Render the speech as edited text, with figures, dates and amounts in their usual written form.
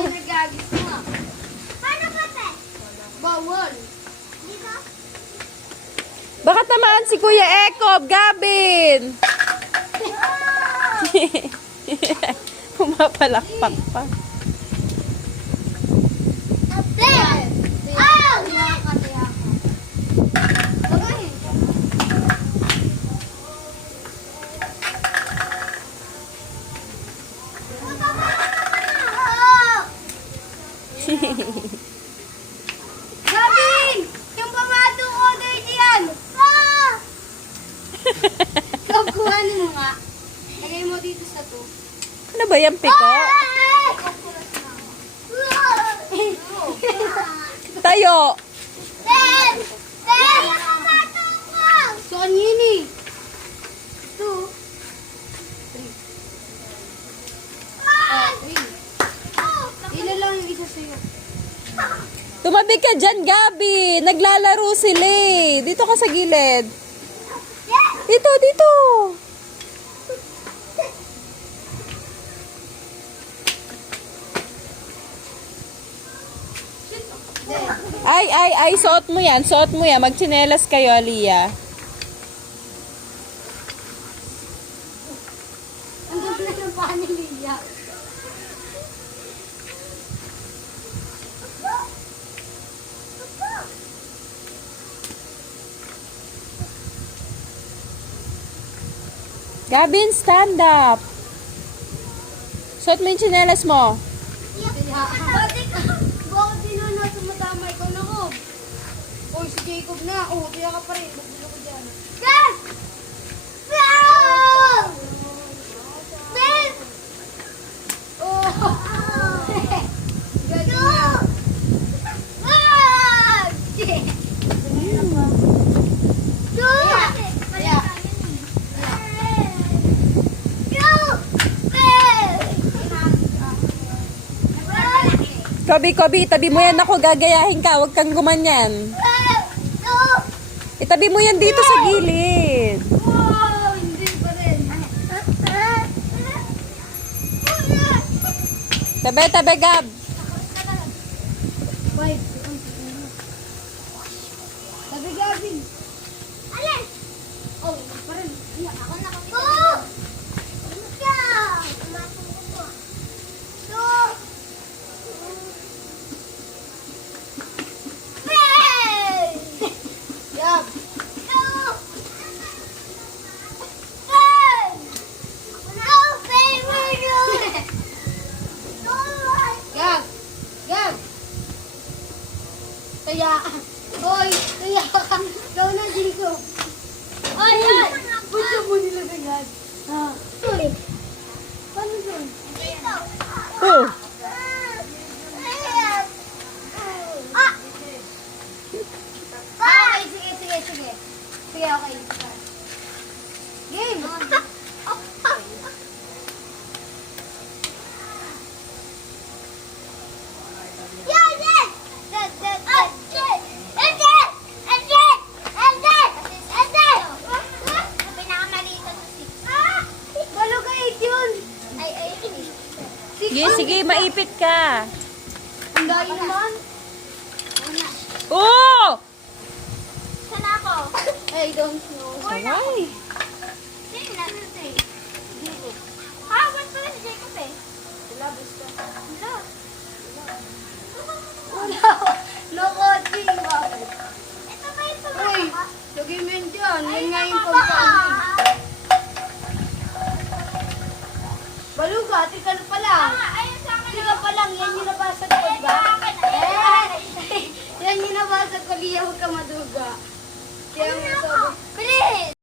Nagagis mo. Paano ba, te? Bawal. Dito? Baka tamaan si Kuya Ekob, Gabin! Pumapalakpak pa. Ate! Ah! Gabin! Yung pamato order diyan! Kukuhanin mo nga. Lagay mo dito sa to. Ano ba yan, Piko? Tayo! Ten! Ten! Pamato ko! Saan yun eh? 2, 3. Ilan lang yung isa sa'yo? Tumabi ka dyan, Gabi! Naglalaro sila eh. Dito ka sa gilid. Dito, dito! Ay, suot mo yan. Suot mo yan. Magtsinelas kayo, Aliyah. Ang ganda ng paa ni Lilia. Gabin, stand up. Suot mo yung tsinelas mo. Bakit di na nasa matama ikaw na ko? Oy, si Jacob na. Oh, kaya ka pa rin. Magbulo ko dyan. Yes! No! Ten! Oh! Galing Two! na. One! Two! Yeah. Kobi, itabi mo yan ako. Gagayahin ka. Huwag kang gumanyan. Itabi mo yan dito sa gilid. Wow! Hindi pa rin. Tabi, Gab. 5. Sabi Gavin. Alin? Oh, pa rin. Ako nakapito. Two! Yeah! Tumatong ko. Two! Three! Yup. Two! Ten! No favorite! Gab. Gab. Kaya. Oy, kaya ka. Ikaw na, Jacob. Oy, oy! Gusto mo nila ganyan. Ha? Uy. Paano doon? Dito! Oh. Ah! Okay, sige. Sige, okay. Game. Yeah, yeah! That, and then! Pinakamalito to six. Balo ka 8 yun. Ay. Sige, maipit ka. Ang dahil naman. Oh! Saan ako? I don't know. Saway. Sino na? Ah, ba't pala si Jacob eh? Wala, basta. Wala. Wala. No coaching. Bakit? Ito ba yung Uy, pamaka? lagay mo yun dyan. Yun nga yung Pamaka! compounding. Baluga, tika na pa lang. Ayun sa akin. Tika pa lang, yan yung nabasa ko, ba? Yan yung nabasa ko, Liya, huwag ka maduga. Kaya mo sabi, Please!